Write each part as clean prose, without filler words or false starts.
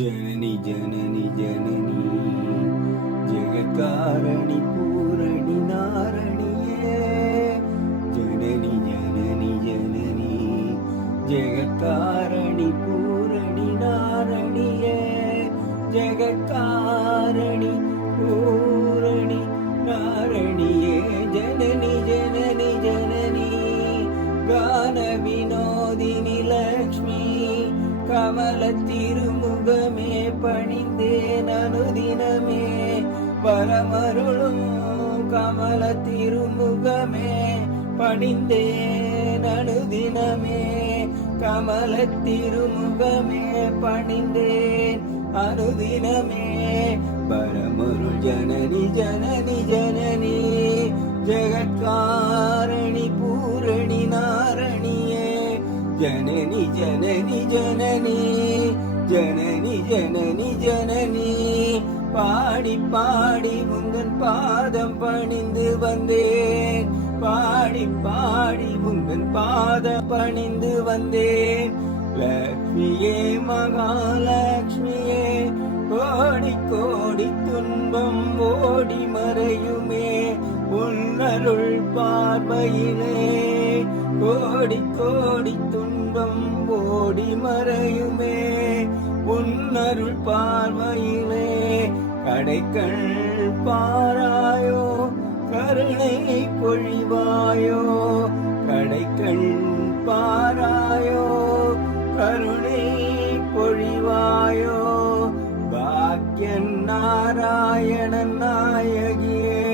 जननी जननी जननी जगत्कारणि पूरणि नारणिये जननी जननी जननी जगत्कारणि पूरणि नारणिये जगत्कारणि पूरणि नारणिये जननी जननी जननी गान विनोदिनी लक्ष्मी कमल तिरुमुगमे पणिंदेन अनुदिनमे परमरुळुं कमल तिरुमुगमे पणिंदेन अनुदिनमे कमल तिरुमुगमे पणिंदेन अनुदिनमे परमरुळ जननी जननी जननी जगत्कारणि पूरणि नारणिये जननी जननी जननी जननी जननी जननी பாடி பாடி உந்தன் பாதம் பணிந்து வந்தேன் பாடி பாடி உந்தன் பாதம் பணிந்து வந்தேன் லக்ஷ்மியே மகாலட்சுமியே கோடி கோடி துன்பம் ஓடி மறையுமே உன்னருள் பார்வையிலே கோடி கோடி துன்பம் ஓடி மறையுமே உன்னருள் பார்வையிலே கடைக்கண் பாராயோ கருணை பொழிவாயோ கடைக்கண் பாராயோ கருணை பொழிவாயோ பாக்யன் நாராயணன் நாயகியே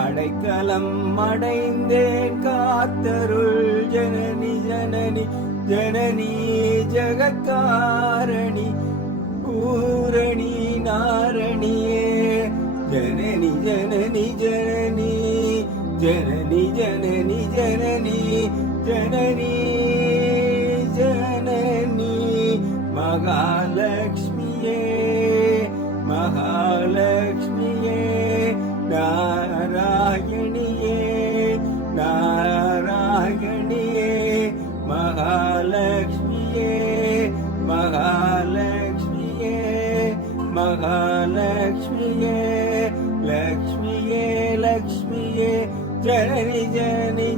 அடைக்கலம் அடைந்தேன் காத்தருள் ஜனனி ஜனனி ஜனனி ஜகத்காரணி பூரணி நாரணியே ஜனனி ஜனனி ஜனனி ஜனனி ஜனனி ஜனனி ஜனனி ஜனனி மகாலட்சுமியே மகாலட்சுமியே நாராயணியே நாராயணியே மகாலட்சுமியே மகாலட்சுமியே மகாலட்சுமியே லக்ஷ்மியே லக்ஷ்மியே ஜனனி ஜனனி